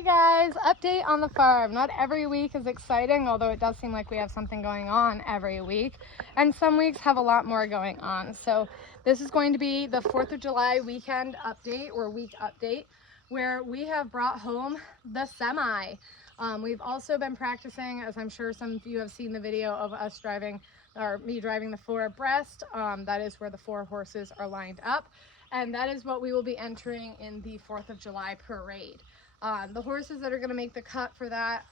Hey guys, update on the farm. Not every week is exciting, although it does seem like we have something going on every week. And some weeks have a lot more going on. So this is going to be the 4th of July weekend update or week update, where we have brought home the semi. We've also been practicing, as I'm sure some of you have seen the video of us driving, or me driving the 4 abreast. That is where the 4 horses are lined up. And that is what we will be entering in the 4th of July parade. The horses that are going to make the cut for that,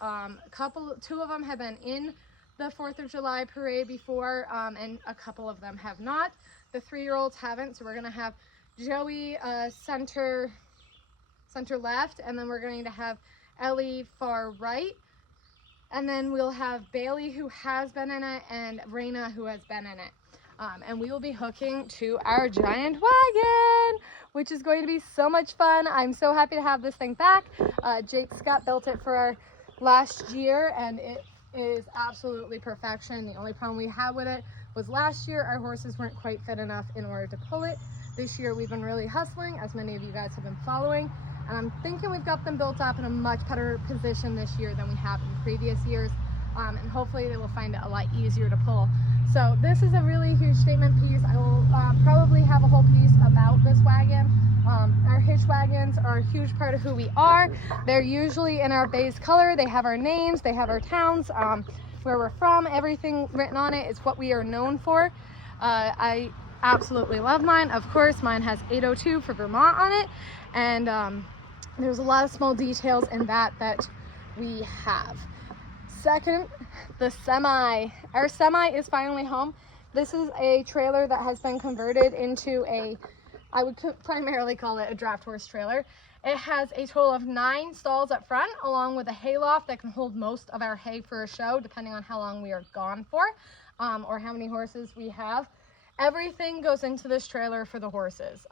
two of them have been in the 4th of July parade before, and a couple of them have not. The 3-year-olds haven't, so we're going to have Joey center left, and then we're going to have Ellie far right, and then we'll have Bailey, who has been in it, and Raina, who has been in it. And we will be hooking to our giant wagon, which is going to be so much fun. I'm so happy to have this thing back. Jake Scott built it for our last year, and it is absolutely perfection. The only problem we had with it was last year our horses weren't quite fit enough in order to pull it. This year we've been really hustling, as many of you guys have been following, and I'm thinking we've got them built up in a much better position this year than we have in previous years. And hopefully they will find it a lot easier to pull. So this is a really huge statement piece. I will probably have a whole piece about this wagon. Our hitch wagons are a huge part of who we are. They're usually in our base color. They have our names, they have our towns, where we're from, everything written on it is what we are known for. I absolutely love mine. Of course, mine has 802 for Vermont on it. And there's a lot of small details in that we have. Second, the semi. Our semi is finally home. This is a trailer that has been converted into I would primarily call it a draft horse trailer. It has a total of 9 stalls up front, along with a hay loft that can hold most of our hay for a show, depending on how long we are gone for, or how many horses we have. Everything goes into this trailer for the horses.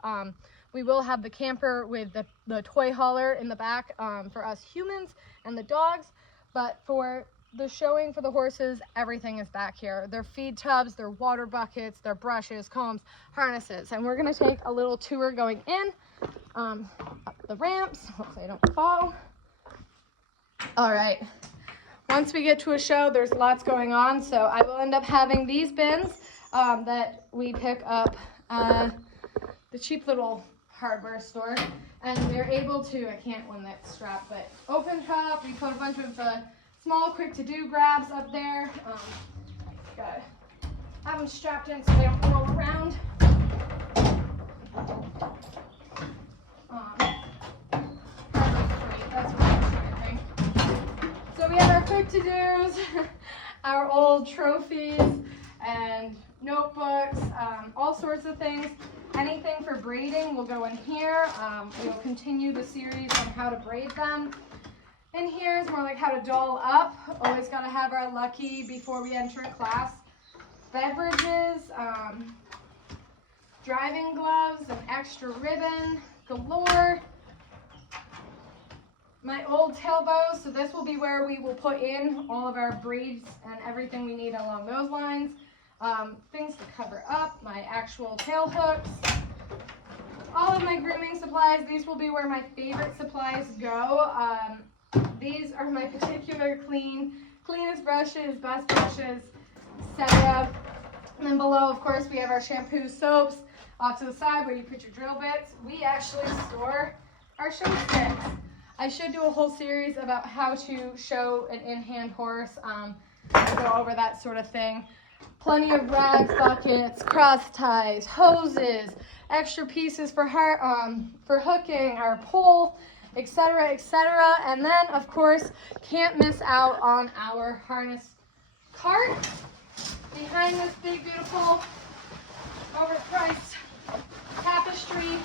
We will have the camper with the toy hauler in the back for us humans and the dogs, but for the showing for the horses, everything is back here. Their feed tubs, their water buckets, their brushes, combs, harnesses. And we're gonna take a little tour going in, up the ramps. Hopefully I don't fall. All right, once we get to a show, there's lots going on. So I will end up having these bins that we pick up the cheap little hardware store. And we're able to, I can't win that strap, but open top, we put a bunch of small quick to do grabs up there. Gotta have them strapped in so they don't roll around. That's what I'm saying. So we have our quick to dos, our old trophies and notebooks, all sorts of things. Anything for braiding will go in here. We will continue the series on how to braid them. And here's more like how to doll up. Always got to have our lucky before we enter a class. Beverages, driving gloves, an extra ribbon, galore. My old tail bow, so this will be where we will put in all of our braids and everything we need along those lines. Things to cover up, my actual tail hooks. All of my grooming supplies, these will be where my favorite supplies go. These are my particular cleanest brushes, best brushes, etc. And then below, of course, we have our shampoo, soaps. Off to the side where you put your drill bits. We actually store our show sticks. I should do a whole series about how to show an in-hand horse, go over that sort of thing. Plenty of rags, buckets, cross ties, hoses, extra pieces for hooking, our pole, etc., etc. And then, of course, can't miss out on our harness cart. Behind this big, beautiful, overpriced tapestry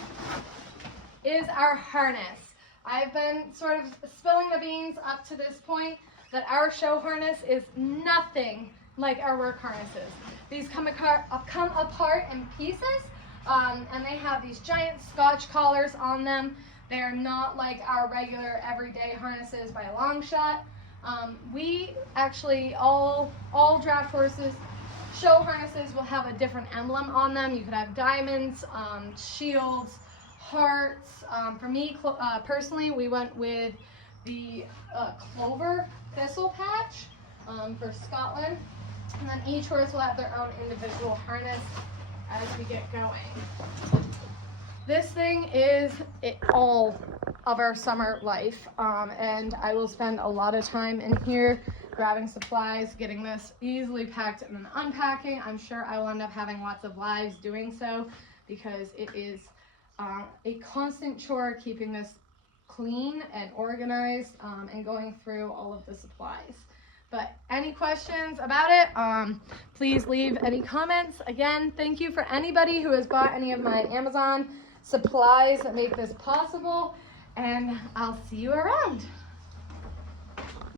is our harness. I've been sort of spilling the beans up to this point that our show harness is nothing like our work harnesses. These come apart in pieces, and they have these giant Scotch collars on them. They are not like our regular everyday harnesses by a long shot. We actually, all draft horses, show harnesses will have a different emblem on them. You could have diamonds, shields, hearts. For me personally, we went with the clover thistle patch for Scotland. And then each horse will have their own individual harness as we get going. This thing is all of our summer life, and I will spend a lot of time in here grabbing supplies, getting this easily packed and then unpacking. I'm sure I will end up having lots of lives doing so because it is a constant chore keeping this clean and organized and going through all of the supplies. But any questions about it, please leave any comments. Again, thank you for anybody who has bought any of my Amazon supplies that make this possible, and I'll see you around.